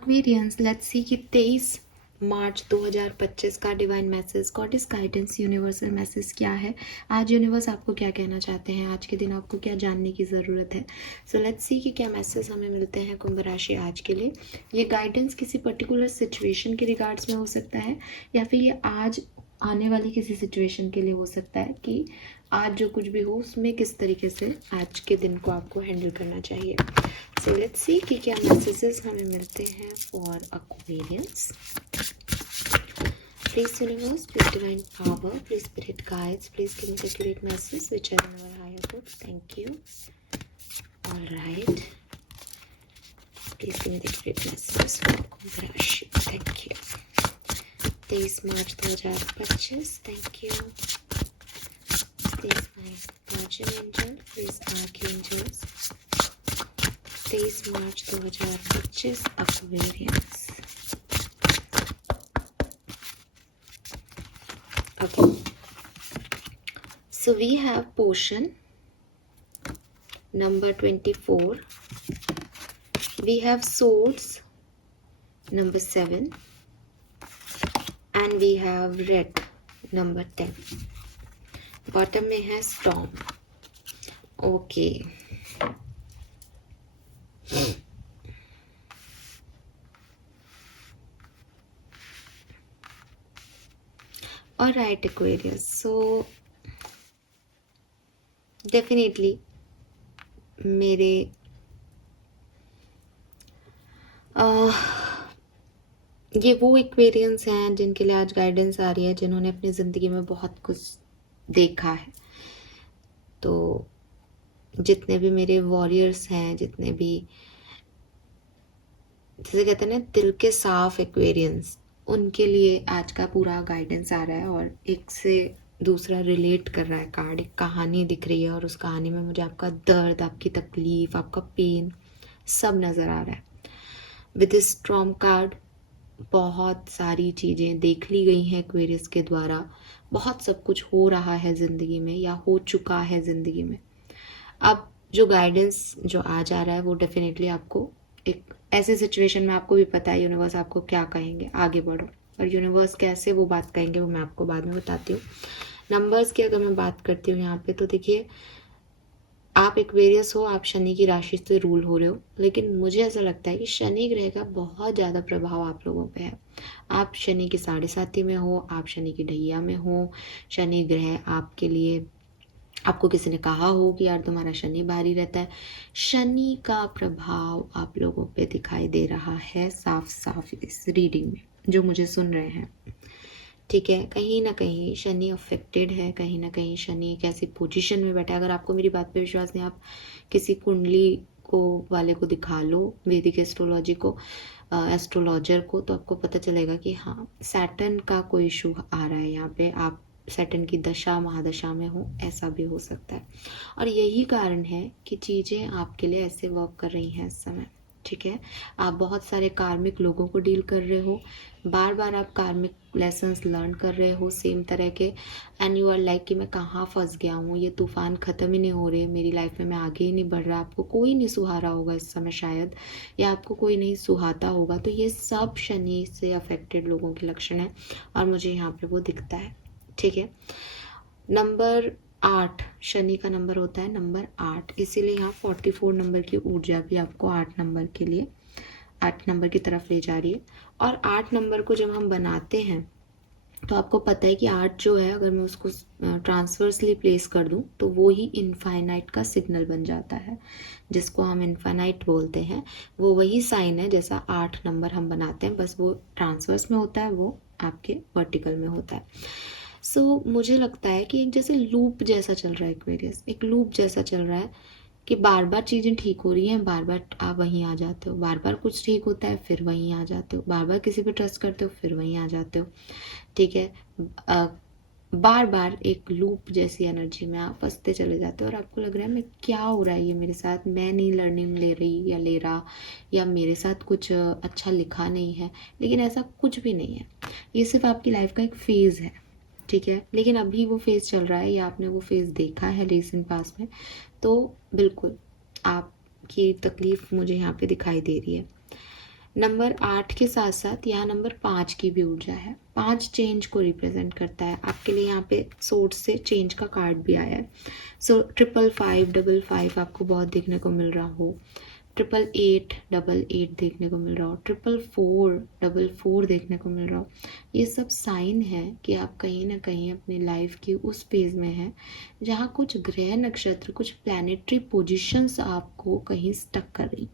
Aquarians, let's see कि 23 March 2025 का divine message, goddess guidance, universal message क्या है। आज यूनिवर्स आपको क्या कहना चाहते हैं, आज के दिन आपको क्या जानने की ज़रूरत है। सो लेट्स सी कि क्या मैसेज हमें मिलते हैं कुंभ राशि आज के लिए। ये गाइडेंस किसी पर्टिकुलर सिचुएशन के रिगार्ड्स में हो सकता है, या फिर ये आज आने वाली किसी सिचुएशन के लिए हो सकता है कि आज जो कुछ भी हो उसमें किस तरीके से आज के दिन को आपको हैंडल करना चाहिए। सो लेट्स सी कि क्या मैसेजेस हमें मिलते हैं for Aquarians. Please universe, please divine power, please spirit guides, please give me the accurate message which are in our higher good. Thank you. Alright, please give me the accurate message for Kumbh rashi. Thank you. 23 March 2025। Thank you. Please my guardian angel, please archangels. 23 March 2025 Aquarians. Okay, so we have portion number 24, we have swords number 7, and we have red number 10. Bottom में है storm. Okay. Alright Aquarius, so definitely मेरे ये वो Aquarians हैं जिनके लिए आज guidance आ रही है, जिन्होंने अपनी ज़िंदगी में बहुत कुछ देखा है। तो जितने भी मेरे वॉरियर्स हैं, जितने भी जैसे कहते हैं ना दिल के साफ एक्वेरियंस, उनके लिए आज का पूरा गाइडेंस आ रहा है। और एक से दूसरा रिलेट कर रहा है कार्ड, एक कहानी दिख रही है और उस कहानी में मुझे आपका दर्द, आपकी तकलीफ, आपका पेन सब नज़र आ रहा है। विद दिस स्ट्रॉन्ग कार्ड बहुत सारी चीज़ें देख ली गई हैं एक्वेरियस के द्वारा, बहुत सब कुछ हो रहा है ज़िंदगी में या हो चुका है ज़िंदगी में। अब जो गाइडेंस जो आ जा रहा है वो डेफिनेटली आपको एक ऐसे सिचुएशन में, आपको भी पता है यूनिवर्स आपको क्या कहेंगे, आगे बढ़ो। और यूनिवर्स कैसे वो बात कहेंगे वो मैं आपको बाद में बताती हूँ। नंबर्स की अगर मैं बात करती हूँ यहाँ पे, तो देखिए आप एक्वेरियस हो, आप शनि की राशि से रूल हो रहे हो, लेकिन मुझे ऐसा लगता है कि शनि ग्रह का बहुत ज़्यादा प्रभाव आप लोगों पे है। आप शनि की 7.5 में हो, आप शनि की ढैया में हो, शनि ग्रह आपके लिए, आपको किसी ने कहा हो कि यार तुम्हारा शनि भारी रहता है, शनि का प्रभाव आप लोगों पे दिखाई दे रहा है साफ साफ इस रीडिंग में जो मुझे सुन रहे हैं। ठीक है, कहीं ना कहीं शनि अफेक्टेड है, कहीं ना कहीं शनि एक ऐसी पोजीशन में बैठा है। अगर आपको मेरी बात पे विश्वास नहीं, आप किसी कुंडली को वाले को दिखा लो, वैदिक एस्ट्रोलॉजी को, एस्ट्रोलॉजर को, तो आपको पता चलेगा कि हाँ सैटर्न का कोई इशू आ रहा है यहाँ पे, आप सैटर्न की दशा महादशा में हो, ऐसा भी हो सकता है। और यही कारण है कि चीज़ें आपके लिए ऐसे वर्क कर रही हैं इस समय। ठीक है, आप बहुत सारे कार्मिक लोगों को डील कर रहे हो, बार बार आप कार्मिक लेसन्स लर्न कर रहे हो सेम तरह के, एंड यू आर लाइक कि मैं कहाँ फंस गया हूँ, ये तूफान ख़त्म ही नहीं हो रहे, मेरी लाइफ में मैं आगे ही नहीं बढ़ रहा। आपको कोई नहीं सुहारा होगा इस समय शायद, या आपको कोई नहीं सुहाता होगा। तो ये सब शनि से अफेक्टेड लोगों के लक्षण है और मुझे यहाँ पे वो दिखता है। ठीक है, नंबर 8 शनि का नंबर होता है, नंबर 8, इसीलिए यहाँ 44 नंबर की ऊर्जा भी आपको 8 नंबर के लिए, 8 नंबर की तरफ ले जा रही है। और 8 नंबर को जब हम बनाते हैं तो आपको पता है कि 8 जो है, अगर मैं उसको ट्रांसवर्सली प्लेस कर दूं तो वो ही इनफाइनाइट का सिग्नल बन जाता है, जिसको हम इनफाइनाइट बोलते हैं। वो वही साइन है जैसा 8 नंबर हम बनाते हैं, बस वो ट्रांसवर्स में होता है, वो आपके वर्टिकल में होता है। सो मुझे लगता है कि एक जैसे लूप जैसा चल रहा है एक्वेरियस, एक लूप जैसा चल रहा है कि बार बार चीज़ें ठीक हो रही हैं, बार बार आप वहीं आ जाते हो, बार बार कुछ ठीक होता है फिर वहीं आ जाते हो, बार बार किसी पे ट्रस्ट करते हो फिर वहीं आ जाते हो। ठीक है, बार बार एक लूप जैसी एनर्जी में आप फंसते चले जाते हो और आपको लग रहा है मैं क्या हो रहा है ये मेरे साथ, मैं नहीं लर्निंग ले रही या ले रहा, या मेरे साथ कुछ अच्छा लिखा नहीं है। लेकिन ऐसा कुछ भी नहीं है, ये सिर्फ आपकी लाइफ का एक फेज़ है। ठीक है, लेकिन अभी वो फेज़ चल रहा है या आपने वो फेज़ देखा है रिसेंट पास में, तो बिल्कुल आपकी तकलीफ़ मुझे यहाँ पे दिखाई दे रही है। नंबर 8 के साथ साथ यहाँ नंबर 5 की भी ऊर्जा है। 5 चेंज को रिप्रेजेंट करता है। आपके लिए यहाँ पे सोर्स से चेंज का कार्ड भी आया है। सो 555 आपको बहुत देखने को मिल रहा हो, 888 देखने को मिल रहा हो, 444 देखने को मिल रहा हो। ये सब साइन है कि आप कहीं ना कहीं अपनी लाइफ की उस फेज में हैं जहाँ कुछ ग्रह नक्षत्र, कुछ प्लैनेटरी पोजिशंस आपको कहीं स्टक कर रही,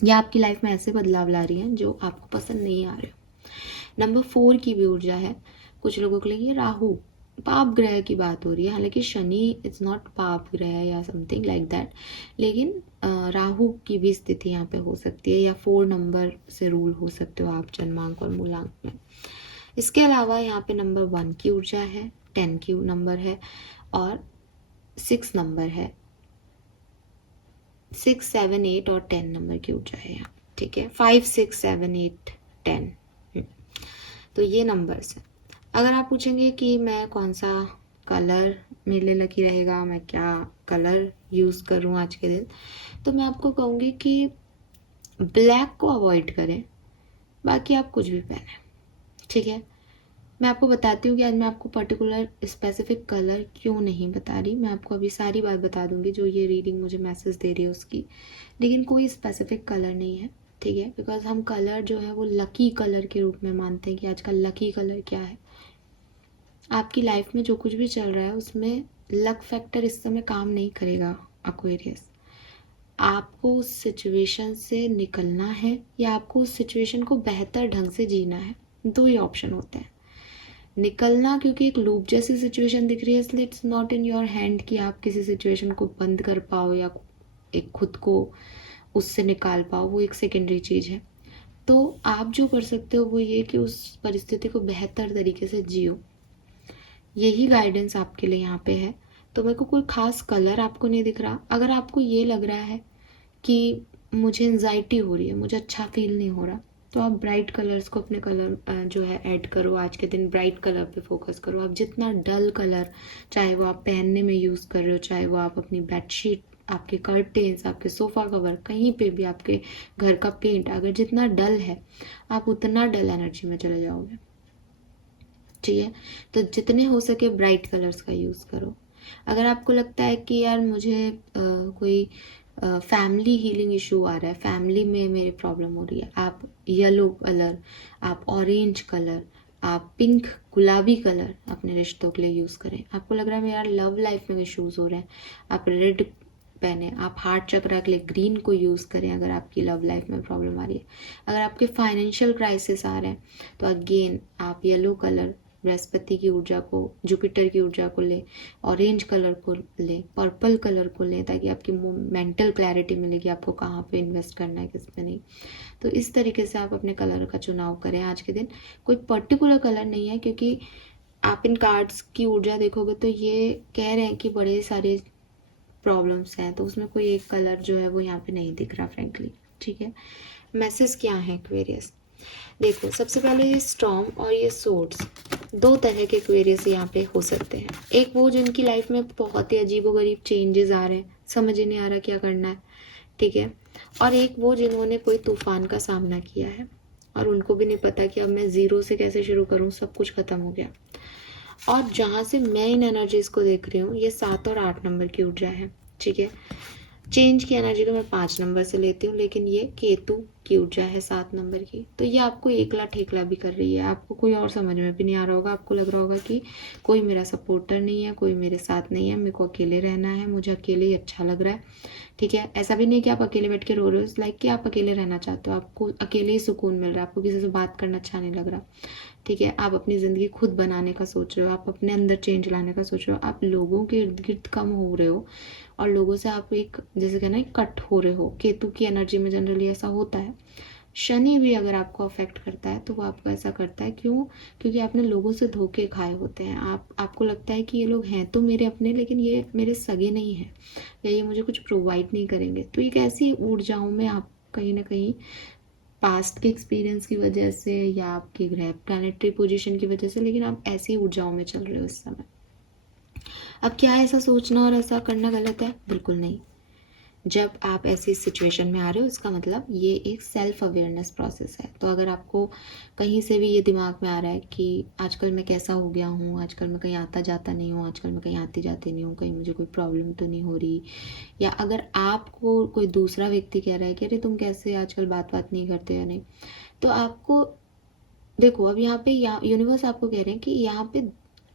या आपकी लाइफ में ऐसे बदलाव ला रही हैं जो आपको पसंद नहीं आ रहे। नंबर 4 की भी ऊर्जा है। कुछ लोगों के लिए ये राहु, पाप ग्रह की बात हो रही है। हालांकि शनि इट्स नॉट पाप ग्रह या समथिंग लाइक दैट, लेकिन राहु की भी स्थिति यहाँ पे हो सकती है, या 4 नंबर से रूल हो सकते हो आप जन्मांक और मूलांक में। इसके अलावा यहाँ पे नंबर 1 की ऊर्जा है, 10 की नंबर है, और 6 नंबर है। 6, 7, 8 और 10 नंबर की ऊर्जा है यहाँ। ठीक है, 5, 6, 7, 8, 10। तो ये नंबर्स हैं। अगर आप पूछेंगे कि मैं कौन सा कलर मेरे लिए लकी रहेगा, मैं क्या कलर यूज़ करूँ आज के दिन, तो मैं आपको कहूँगी कि ब्लैक को अवॉइड करें, बाकी आप कुछ भी पहने। ठीक है, मैं आपको बताती हूँ कि आज मैं आपको पर्टिकुलर स्पेसिफिक कलर क्यों नहीं बता रही। मैं आपको अभी सारी बात बता दूंगी जो ये रीडिंग मुझे मैसेज दे रही है उसकी, लेकिन कोई स्पेसिफिक कलर नहीं है। ठीक है, बिकॉज हम कलर जो है वो लकी कलर के रूप में मानते हैं कि आज का लकी कलर क्या है। आपकी लाइफ में जो कुछ भी चल रहा है उसमें लक फैक्टर इस समय काम नहीं करेगा एक्वेरियस। आपको उस सिचुएशन से निकलना है या आपको उस सिचुएशन को बेहतर ढंग से जीना है, दो ही ऑप्शन होते हैं। निकलना क्योंकि एक लूप जैसी सिचुएशन दिख रही है, इसलिए it's not in your hand कि आप किसी सिचुएशन को बंद कर पाओ या एक खुद को उससे निकाल पाओ, वो एक सेकेंडरी चीज़ है। तो आप जो कर सकते हो वो ये कि उस परिस्थिति को बेहतर तरीके से जियो, यही गाइडेंस आपके लिए यहाँ पे है। तो मेरे को कोई खास कलर आपको नहीं दिख रहा। अगर आपको ये लग रहा है कि मुझे एंजाइटी हो रही है, मुझे अच्छा फील नहीं हो रहा, तो आप ब्राइट कलर्स को अपने कलर जो है ऐड करो। आज के दिन ब्राइट कलर पे फोकस करो। आप जितना डल कलर, चाहे वो आप पहनने में यूज़ कर रहे हो, चाहे वो आप अपनी बेडशीट, आपके कर्टेन्स, आपके सोफ़ा कवर, कहीं पे भी आपके घर का पेंट, अगर जितना डल है आप उतना डल एनर्जी में चले जाओगे। ठीक है, तो जितने हो सके ब्राइट कलर्स का यूज़ करो। अगर आपको लगता है कि यार मुझे कोई फैमिली हीलिंग इशू आ रहा है, फैमिली में मेरी प्रॉब्लम हो रही है, आप येलो कलर, आप ऑरेंज कलर, आप पिंक गुलाबी कलर अपने रिश्तों के लिए यूज़ करें। आपको लग रहा है मेरा लव लाइफ में इशूज़ हो रहे हैं, आप रेड पहने। आप हार्ट चक्र के लिए ग्रीन को यूज़ करें अगर आपकी लव लाइफ में प्रॉब्लम आ रही है। अगर आपके फाइनेंशियल क्राइसिस आ रहे हैं तो अगेन आप येलो कलर, बृहस्पति की ऊर्जा को, जुपिटर की ऊर्जा को ले, ऑरेंज कलर को ले, पर्पल कलर को ले, ताकि आपकी मेंटल क्लैरिटी मिलेगी आपको कहाँ पे इन्वेस्ट करना है, किस पे नहीं। तो इस तरीके से आप अपने कलर का चुनाव करें आज के दिन। कोई पर्टिकुलर कलर नहीं है, क्योंकि आप इन कार्ड्स की ऊर्जा देखोगे तो ये कह रहे हैं कि बड़े सारे प्रॉब्लम्स हैं, तो उसमें कोई एक कलर जो है वो यहाँ पे नहीं दिख रहा फ्रेंकली। ठीक है, मैसेज क्या है एक्वेरियस? देखो, सबसे पहले ये स्टॉर्म और ये सोर्ड्स, दो तरह के एक्वेरियस यहाँ पे हो सकते हैं। एक वो जिनकी लाइफ में बहुत ही अजीबोगरीब चेंजेस आ रहे हैं, समझ ही नहीं आ रहा क्या करना है। ठीक है, और एक वो जिन्होंने कोई तूफान का सामना किया है और उनको भी नहीं पता कि अब मैं ज़ीरो से कैसे शुरू करूँ, सब कुछ ख़त्म हो गया। और जहाँ से मैं इन एनर्जीज को देख रही हूँ, ये 7 और 8 नंबर की ऊर्जा है। ठीक है, चेंज की एनर्जी तो मैं 5 नंबर से लेती हूँ, लेकिन ये केतु की ऊर्जा है 7 नंबर की। तो ये आपको एकला ठेकला भी कर रही है, आपको कोई और समझ में भी नहीं आ रहा होगा। आपको लग रहा होगा कि कोई मेरा सपोर्टर नहीं है, कोई मेरे साथ नहीं है, मेरे को अकेले रहना है, मुझे अकेले ही अच्छा लग रहा है। ठीक है, ऐसा भी नहीं कि आप अकेले बैठ के रो रहे हो, लाइक कि आप अकेले रहना चाहते हो, आपको अकेले ही सुकून मिल रहा है, आपको किसी से बात करना अच्छा नहीं लग रहा। ठीक है, आप अपनी ज़िंदगी खुद बनाने का सोच रहे हो, आप अपने अंदर चेंज लाने का सोच रहे हो, आप लोगों के इर्द गिर्द कम हो रहे हो और लोगों से आप एक जैसे कहना है कट हो रहे हो। केतु की एनर्जी में जनरली ऐसा होता है। शनि भी अगर आपको अफेक्ट करता है तो वो आपको ऐसा करता है। क्यों? क्योंकि आपने लोगों से धोखे खाए होते हैं। आपको लगता है कि ये लोग हैं तो मेरे अपने, लेकिन ये मेरे सगे नहीं हैं, या ये मुझे कुछ प्रोवाइड नहीं करेंगे। तो एक ऐसी ऊर्जाओं में आप कहीं ना कहीं पास्ट के एक्सपीरियंस की वजह से या आपके ग्रह प्लैनेटरी पोजीशन की वजह से, लेकिन आप ऐसी ऊर्जाओं में चल रहे हो इस समय। अब क्या ऐसा सोचना और ऐसा करना गलत है? बिल्कुल नहीं। जब आप ऐसी सिचुएशन में आ रहे हो, इसका मतलब ये एक सेल्फ अवेयरनेस प्रोसेस है। तो अगर आपको कहीं से भी ये दिमाग में आ रहा है कि आजकल मैं कैसा हो गया हूँ, आजकल मैं कहीं आता जाता नहीं हूँ, आजकल मैं कहीं आती जाती नहीं हूँ, कहीं मुझे कोई प्रॉब्लम तो नहीं हो रही, या अगर आपको कोई दूसरा व्यक्ति कह रहा है कि अरे तुम कैसे आजकल बात नहीं करते या नहीं, तो आपको देखो, अब यहाँ पे यूनिवर्स आपको कह रहे हैं कि यहाँ पे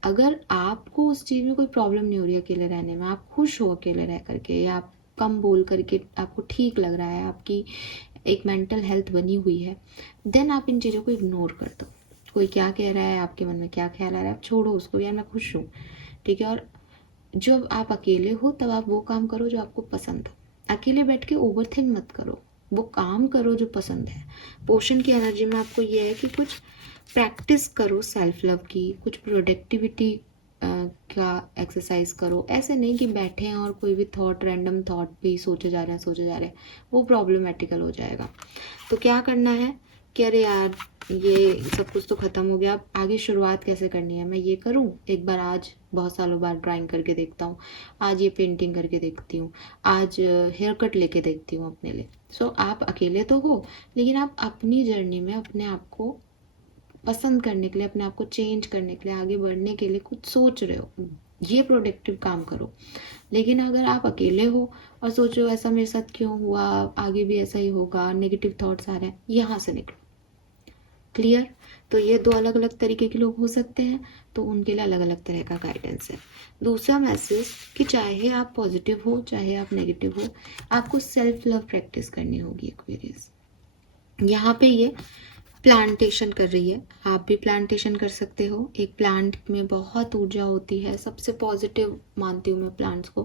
अगर आपको उस चीज़ में कोई प्रॉब्लम नहीं हो रही अकेले रहने में, आप खुश हो अकेले रह करके, या आप कम बोल करके आपको ठीक लग रहा है, आपकी एक मेंटल हेल्थ बनी हुई है, देन आप इन चीज़ों को इग्नोर कर दो। कोई क्या कह रहा है, आपके मन में क्या ख्याल आ रहा है, आप छोड़ो उसको, यार मैं खुश हूँ, ठीक है। और जब आप अकेले हो तब आप वो काम करो जो आपको पसंद हो। अकेले बैठ के ओवर थिंक मत करो, वो काम करो जो पसंद है। पोषण की एनर्जी में आपको ये है कि कुछ प्रैक्टिस करो सेल्फ लव की, कुछ प्रोडक्टिविटी का एक्सरसाइज करो। ऐसे नहीं कि बैठे हैं और कोई भी थॉट, रैंडम थॉट भी सोचे जा रहे हैं, वो प्रॉब्लमेटिकल हो जाएगा। तो क्या करना है कि अरे यार ये सब कुछ तो ख़त्म हो गया, अब आगे शुरुआत कैसे करनी है, मैं ये करूँ एक बार, आज बहुत सालों बाद ड्राइंग करके देखता हूँ, आज ये पेंटिंग करके देखती हूँ, आज हेयर कट लेके देखती हूँ अपने लिए। सो आप अकेले तो हो, लेकिन आप अपनी जर्नी में अपने आप को पसंद करने के लिए, अपने आप को चेंज करने के लिए, आगे बढ़ने के लिए कुछ सोच रहे हो, ये प्रोडक्टिव काम करो। लेकिन अगर आप अकेले हो और सोच रहे हो ऐसा मेरे साथ क्यों हुआ, आगे भी ऐसा ही होगा, नेगेटिव थॉट्स आ रहे हैं, यहाँ से निकलो। क्लियर? तो ये दो अलग अलग तरीके के लोग हो सकते हैं, तो उनके लिए अलग अलग तरह का गाइडेंस है। दूसरा मैसेज कि चाहे आप पॉजिटिव हो चाहे आप नेगेटिव हो, आपको सेल्फ लव प्रैक्टिस करनी होगी एक्वेरियस। यहाँ पे ये प्लांटेशन कर रही है, आप भी प्लांटेशन कर सकते हो। एक प्लांट में बहुत ऊर्जा होती है, सबसे पॉजिटिव मानती हूँ मैं प्लांट्स को।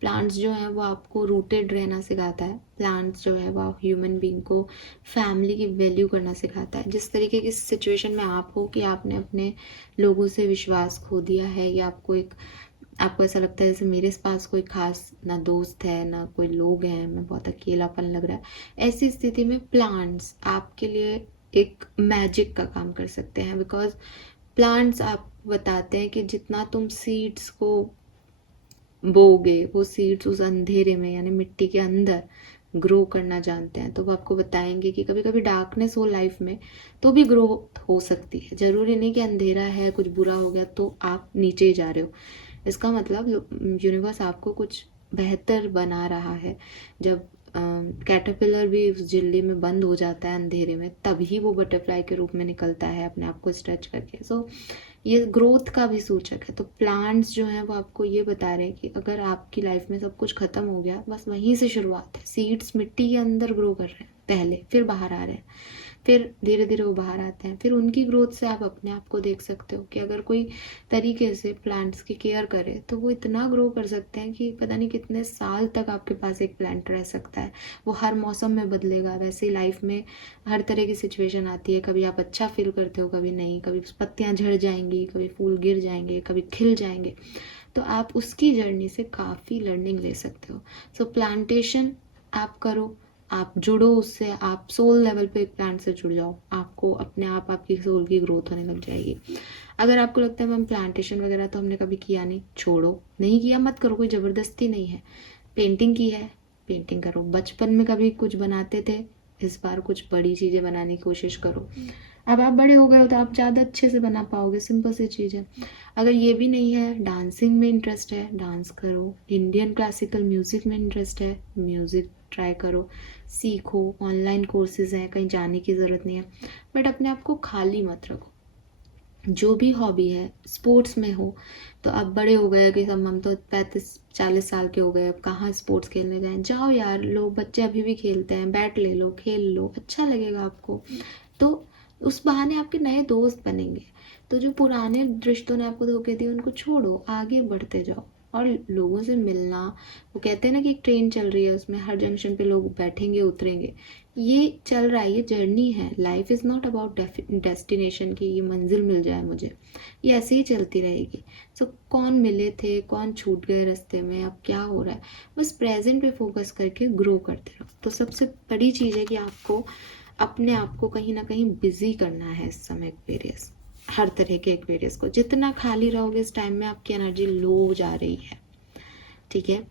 प्लांट्स जो है वो आपको रूटेड रहना सिखाता है। प्लांट्स जो है वो ह्यूमन बीइंग को फैमिली की वैल्यू करना सिखाता है। जिस तरीके की सिचुएशन में आप हो कि आपने अपने लोगों से विश्वास खो दिया है, या आपको ऐसा लगता है जैसे मेरे पास कोई खास ना दोस्त है ना कोई लोग हैं, मैं बहुत अकेलापन लग रहा है, ऐसी स्थिति में प्लांट्स आपके लिए एक मैजिक का काम कर सकते हैं। बिकॉज प्लांट्स आप बताते हैं कि जितना तुम सीड्स को बोगे, वो सीड्स उस अंधेरे में यानी मिट्टी के अंदर ग्रो करना जानते हैं। तो वो आपको बताएंगे कि कभी कभी डार्कनेस हो लाइफ में तो भी ग्रोथ हो सकती है। जरूरी नहीं कि अंधेरा है, कुछ बुरा हो गया तो आप नीचे ही जा रहे हो। इसका मतलब यूनिवर्स आपको कुछ बेहतर बना रहा है। जब कैटरपिलर भी उस झिल्ली में बंद हो जाता है अंधेरे में, तभी वो बटरफ्लाई के रूप में निकलता है अपने आप को स्ट्रेच करके। सो ये ग्रोथ का भी सूचक है। तो प्लांट्स जो हैं वो आपको ये बता रहे हैं कि अगर आपकी लाइफ में सब कुछ खत्म हो गया, बस वहीं से शुरुआत है। सीड्स मिट्टी के अंदर ग्रो कर रहे हैं पहले, फिर बाहर आ रहे हैं, फिर धीरे धीरे वो बाहर आते हैं। फिर उनकी ग्रोथ से आप अपने आप को देख सकते हो कि अगर कोई तरीके से प्लांट्स की केयर करे तो वो इतना ग्रो कर सकते हैं कि पता नहीं कितने साल तक आपके पास एक प्लांट रह सकता है। वो हर मौसम में बदलेगा। वैसे ही लाइफ में हर तरह की सिचुएशन आती है, कभी आप अच्छा फील करते हो, कभी नहीं, कभी पत्तियां झड़ जाएंगी, कभी फूल गिर जाएंगे, कभी खिल जाएंगे। तो आप उसकी जर्नी से काफ़ी लर्निंग ले सकते हो। सो प्लांटेशन आप करो, आप जुड़ो उससे, आप सोल लेवल पे एक प्लांट से जुड़ जाओ, आपको अपने आप आपकी सोल की ग्रोथ होने लग जाएगी। अगर आपको लगता है मैम प्लांटेशन वगैरह तो हमने कभी किया नहीं, छोड़ो, नहीं किया मत करो, कोई ज़बरदस्ती नहीं है। पेंटिंग की है, पेंटिंग करो। बचपन में कभी कुछ बनाते थे, इस बार कुछ बड़ी चीज़ें बनाने की कोशिश करो। अब आप बड़े हो गए हो तो आप ज़्यादा अच्छे से बना पाओगे, सिंपल सी चीज़ है। अगर ये भी नहीं है, डांसिंग में इंटरेस्ट है, डांस करो। इंडियन क्लासिकल म्यूज़िक में इंटरेस्ट है, म्यूज़िक ट्राई करो, सीखो। ऑनलाइन कोर्सेज हैं, कहीं जाने की ज़रूरत नहीं है। बट अपने आप को खाली मत रखो। जो भी हॉबी है, स्पोर्ट्स में हो तो अब बड़े हो गए कि सब, हम तो 35-40 साल के हो गए, अब कहाँ स्पोर्ट्स खेलने जाएं। जाओ यार, लोग बच्चे अभी भी खेलते हैं, बैट ले लो, खेल लो, अच्छा लगेगा आपको। तो उस बहाने आपके नए दोस्त बनेंगे। तो जो पुराने रिश्तों ने आपको धोखे दिए उनको छोड़ो, आगे बढ़ते जाओ और लोगों से मिलना। वो कहते हैं ना कि एक ट्रेन चल रही है, उसमें हर जंक्शन पे लोग बैठेंगे उतरेंगे। ये चल रहा है, ये जर्नी है। Life is not about destination की ये मंजिल मिल जाए मुझे, ये ऐसे ही चलती रहेगी। सो कौन मिले थे, कौन छूट गए रास्ते में, अब क्या हो रहा है, बस प्रेजेंट पे फोकस करके ग्रो करते रहो। तो सबसे बड़ी चीज़ है कि आपको अपने आप को कहीं ना कहीं बिजी करना है इस समय। एक्वेरियस, हर तरह के एक्वेरियस को, जितना खाली रहोगे इस टाइम में आपकी एनर्जी लो जा रही है, ठीक है।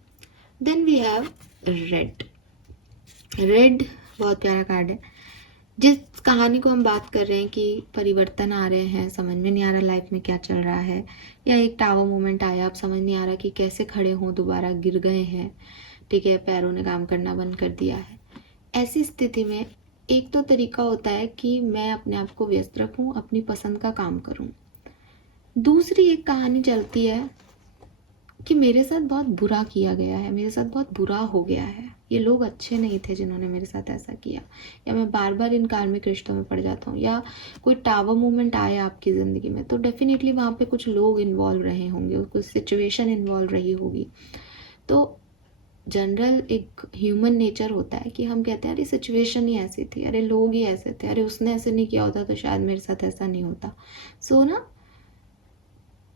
Then we have red. Red बहुत प्यारा कार्ड है। जिस कहानी को हम बात कर रहे हैं कि परिवर्तन आ रहे हैं, समझ में नहीं आ रहा लाइफ में क्या चल रहा है, या एक टावर मोमेंट आया, अब समझ नहीं आ रहा कि कैसे खड़े हों, दोबारा गिर गए हैं, ठीक है, पैरों ने काम करना बंद कर दिया है। ऐसी स्थिति में एक तो तरीका होता है कि मैं अपने आप को व्यस्त रखूं, अपनी पसंद का काम करूं। दूसरी एक कहानी चलती है कि मेरे साथ बहुत बुरा किया गया है, मेरे साथ बहुत बुरा हो गया है, ये लोग अच्छे नहीं थे जिन्होंने मेरे साथ ऐसा किया, या मैं बार बार इन कार्मिक रिश्तों में पड़ जाता हूँ, या कोई टावर मोमेंट आया आपकी ज़िंदगी में तो डेफिनेटली वहाँ पे कुछ लोग इन्वॉल्व रहे होंगे, कुछ सिचुएशन इन्वॉल्व रही होगी। तो जनरल एक ह्यूमन नेचर होता है कि हम कहते हैं अरे सिचुएशन ही ऐसी थी, अरे लोग ही ऐसे थे, अरे उसने ऐसे नहीं किया होता तो शायद मेरे साथ ऐसा नहीं होता। सो ना,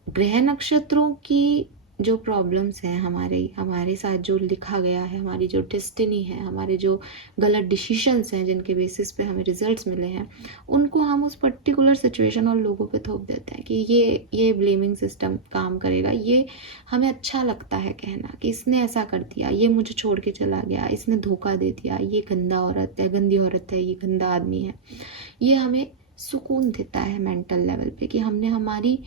ग्रह नक्षत्रों की जो प्रॉब्लम्स हैं हमारे साथ जो लिखा गया है, हमारी जो डेस्टिनी है, हमारे जो गलत डिसीशंस हैं जिनके बेसिस पे हमें रिजल्ट्स मिले हैं, उनको हम उस पर्टिकुलर सिचुएशन और लोगों पे थोप देते हैं कि ये ब्लेमिंग सिस्टम काम करेगा। ये हमें अच्छा लगता है कहना कि इसने ऐसा कर दिया, ये मुझे छोड़ के चला गया, इसने धोखा दे दिया, ये गंदा औरत है, गंदी औरत है, ये गंदा आदमी है। ये हमें सुकून देता है मेंटल लेवल पे कि हमने हमारी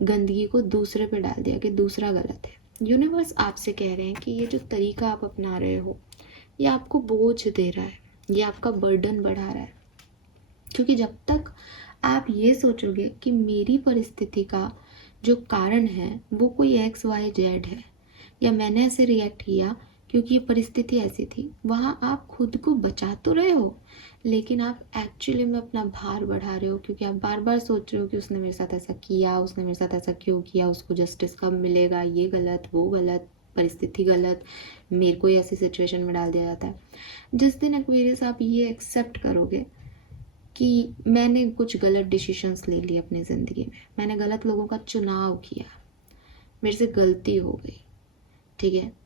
गंदगी को दूसरे पे डाल दिया कि दूसरा गलत है। यूनिवर्स आपसे कह रहे हैं कि ये जो तरीका आप अपना रहे हो ये आपको बोझ दे रहा है, ये आपका बर्डन बढ़ा रहा है। क्योंकि जब तक आप ये सोचोगे कि मेरी परिस्थिति का जो कारण है वो कोई XYZ है, या मैंने ऐसे रिएक्ट किया क्योंकि ये परिस्थिति ऐसी थी, वहाँ आप खुद को बचा तो रहे हो लेकिन आप एक्चुअली में अपना भार बढ़ा रहे हो, क्योंकि आप बार बार सोच रहे हो कि उसने मेरे साथ ऐसा किया, उसने मेरे साथ ऐसा क्यों किया, उसको जस्टिस कब मिलेगा, ये गलत, वो गलत, परिस्थिति गलत, मेरे को ही ऐसी सिचुएशन में डाल दिया जाता है। जिस दिन एक्वेरियस आप ये एक्सेप्ट करोगे कि मैंने कुछ गलत डिसीजंस ले लिए अपनी ज़िंदगी में, मैंने गलत लोगों का चुनाव किया, मेरे से गलती हो गई, ठीक है,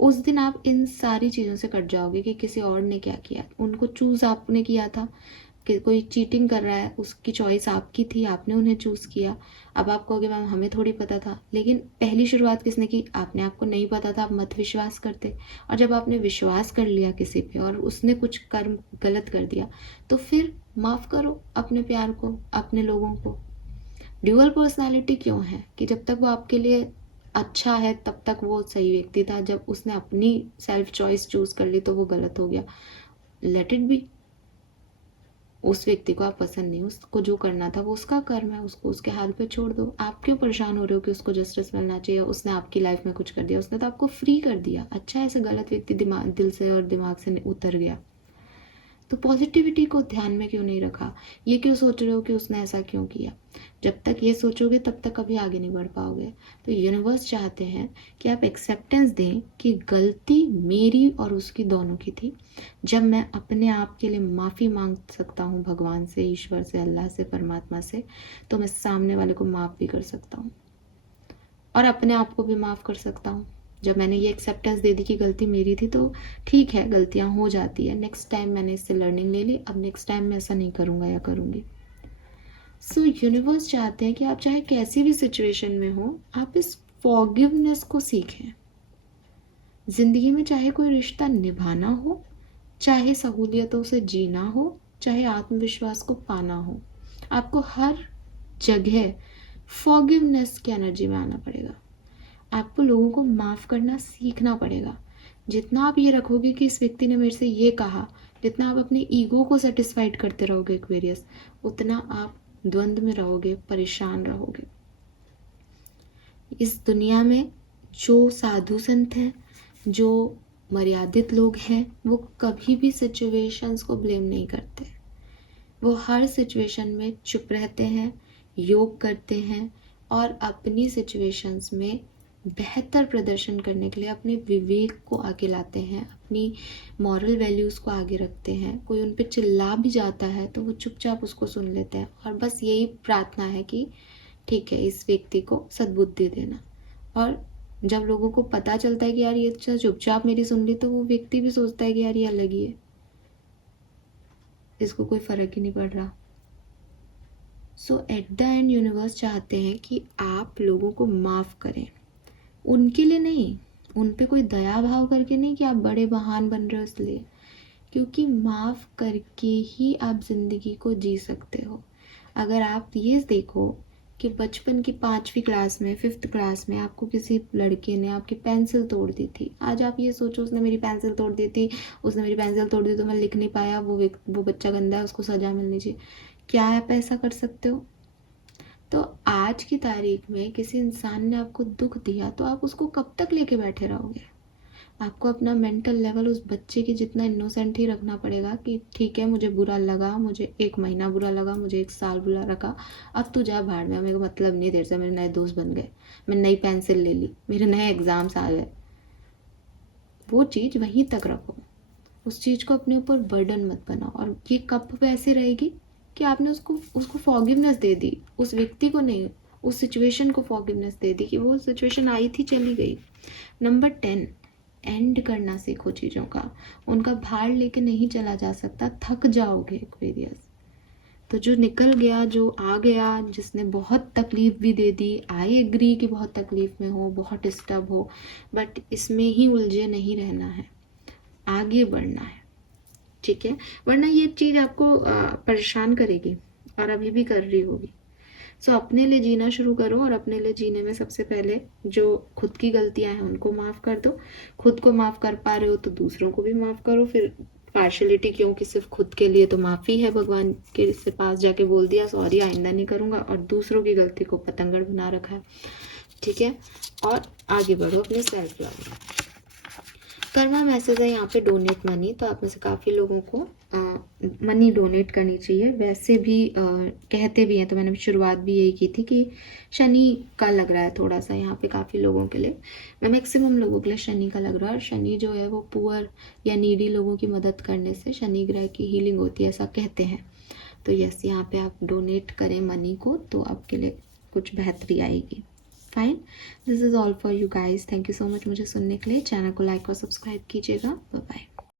उस दिन आप इन सारी चीज़ों से कट जाओगे कि किसी और ने क्या किया, उनको चूज़ आपने किया था, कि कोई चीटिंग कर रहा है उसकी चॉइस आपकी थी, आपने उन्हें चूज़ किया। अब आप कहोगे मैम हमें थोड़ी पता था, लेकिन पहली शुरुआत किसने की, आपने। आपको नहीं पता था, आप मत विश्वास करते, और जब आपने विश्वास कर लिया किसी पे और उसने कुछ कर्म गलत कर दिया तो फिर माफ़ करो अपने प्यार को, अपने लोगों को। ड्यूअल पर्सनालिटी क्यों है कि जब तक वो आपके लिए अच्छा है तब तक वो सही व्यक्ति था, जब उसने अपनी सेल्फ चॉइस चूज कर ली तो वो गलत हो गया। Let it be. उस व्यक्ति को आप पसंद नहीं, उसको जो करना था वो उसका कर्म है, उसको उसके हाल पे छोड़ दो। आप क्यों परेशान हो रहे हो कि उसको जस्टिस मिलना चाहिए, उसने आपकी लाइफ में कुछ कर दिया, उसने तो आपको फ्री कर दिया। अच्छा, ऐसे गलत व्यक्ति दिमाग दिल से और दिमाग से उतर गया तो पॉजिटिविटी को ध्यान में क्यों नहीं रखा, ये क्यों सोच रहे हो कि उसने ऐसा क्यों किया। जब तक ये सोचोगे तब तक कभी आगे नहीं बढ़ पाओगे। तो यूनिवर्स चाहते हैं कि आप एक्सेप्टेंस दें कि गलती मेरी और उसकी दोनों की थी। जब मैं अपने आप के लिए माफ़ी मांग सकता हूँ भगवान से, ईश्वर से, अल्लाह से, परमात्मा से, तो मैं सामने वाले को माफ़ भी कर सकता हूँ और अपने आप को भी माफ़ कर सकता हूँ। जब मैंने ये एक्सेप्टेंस दे दी कि गलती मेरी थी तो ठीक है, गलतियाँ हो जाती है, नेक्स्ट टाइम मैंने इससे लर्निंग ले ली, अब नेक्स्ट टाइम मैं ऐसा नहीं करूँगा या करूँगी। सो यूनिवर्स चाहते हैं कि आप चाहे कैसी भी सिचुएशन में हो, आप इस फॉरगिवनेस को सीखें। ज़िंदगी में चाहे कोई रिश्ता निभाना हो, चाहे सहूलियतों से जीना हो, चाहे आत्मविश्वास को पाना हो, आपको हर जगह फॉरगिवनेस की एनर्जी में आना पड़ेगा। आपको लोगों को माफ़ करना सीखना पड़ेगा। जितना आप ये रखोगे कि इस व्यक्ति ने मेरे से ये कहा, जितना आप अपने ईगो को सेटिस्फाइड करते रहोगे एक्वेरियस, उतना आप द्वंद्व में रहोगे, परेशान रहोगे। इस दुनिया में जो साधु संत हैं, जो मर्यादित लोग हैं, वो कभी भी सिचुएशंस को ब्लेम नहीं करते। वो हर सिचुएशन में चुप रहते हैं, योग करते हैं और अपनी सिचुएशंस में बेहतर प्रदर्शन करने के लिए अपने विवेक को आगे लाते हैं, अपनी मॉरल वैल्यूज़ को आगे रखते हैं। कोई उन पे चिल्ला भी जाता है तो वो चुपचाप उसको सुन लेते हैं और बस यही प्रार्थना है कि ठीक है, इस व्यक्ति को सद्बुद्धि देना। और जब लोगों को पता चलता है कि यार ये चुपचाप मेरी सुन ली, तो वो व्यक्ति भी सोचता है कि यार ये अलग ही है, इसको कोई फ़र्क ही नहीं पड़ रहा। सो एट द एंड यूनिवर्स चाहते हैं कि आप लोगों को माफ़ करें, उनके लिए नहीं, उन पे कोई दया भाव करके नहीं कि आप बड़े महान बन रहे हो इसलिए, क्योंकि माफ़ करके ही आप ज़िंदगी को जी सकते हो। अगर आप ये देखो कि बचपन की 5वीं क्लास में 5th क्लास में आपको किसी लड़के ने आपकी पेंसिल तोड़ दी थी, आज आप ये सोचो उसने मेरी पेंसिल तोड़ दी थी, उसने मेरी पेंसिल तोड़ दी तो मैं लिख नहीं पाया, वो बच्चा गंदा है, उसको सज़ा मिलनी चाहिए। क्या आप ऐसा कर सकते हो? तो आज की तारीख में किसी इंसान ने आपको दुख दिया तो आप उसको कब तक लेके बैठे रहोगे? आपको अपना मेंटल लेवल उस बच्चे की जितना इनोसेंट ही रखना पड़ेगा कि ठीक है, मुझे बुरा लगा, मुझे 1 महीना बुरा लगा, मुझे 1 साल बुरा लगा, अब तू जा भाड़ में, मेरे को मतलब नहीं तेरे से, मेरे नए दोस्त बन गए, मैं नई पेंसिल ले ली, मेरे नए एग्ज़ाम्स आ गए। वो चीज़ वहीं तक रखो, उस चीज़ को अपने ऊपर बर्डन मत बनाओ। और ये कब वैसे रहेगी कि आपने उसको फॉरगिवनेस दे दी, उस व्यक्ति को नहीं, उस सिचुएशन को फॉरगिवनेस दे दी कि वो सिचुएशन आई थी, चली गई। नंबर 10, एंड करना सीखो चीज़ों का, उनका भार लेके नहीं चला जा सकता, थक जाओगे एक्वेरियस। तो जो निकल गया, जो आ गया, जिसने बहुत तकलीफ भी दे दी, आई एग्री कि बहुत तकलीफ में हो, बहुत डिस्टर्ब हो, बट इसमें ही उलझे नहीं रहना है, आगे बढ़ना है, ठीक है? वरना ये चीज़ आपको परेशान करेगी और अभी भी कर रही होगी। सो अपने लिए जीना शुरू करो, और अपने लिए जीने में सबसे पहले जो खुद की गलतियां हैं उनको माफ़ कर दो। खुद को माफ़ कर पा रहे हो तो दूसरों को भी माफ़ करो। फिर पार्शलिटी क्यों कि सिर्फ खुद के लिए तो माफ़ी है, भगवान के से पास जाके बोल दिया सॉरी आइंदा नहीं करूँगा, और दूसरों की गलती को पतंगड़ बना रखा है, ठीक है? और आगे बढ़ो अपने सेल्फ लव में। कर्मा मैसेज है यहाँ पे डोनेट मनी, तो आप में से काफ़ी लोगों को मनी डोनेट करनी चाहिए। वैसे भी कहते भी हैं, तो मैंने शुरुआत भी यही की थी कि शनि का लग रहा है थोड़ा सा यहाँ पे काफ़ी लोगों के लिए, मैं मैक्सिमम लोगों के लिए शनि का लग रहा है। और शनि जो है वो पुअर या नीडी लोगों की मदद करने से शनि ग्रह की हीलिंग होती है, ऐसा कहते हैं। तो यस, यहाँ पे आप डोनेट करें मनी को तो आपके लिए कुछ बेहतरी आएगी। Fine, this is all for you guys. Thank you so much मुझे सुनने के लिए। चैनल को लाइक और सब्सक्राइब कीजिएगा। Bye bye.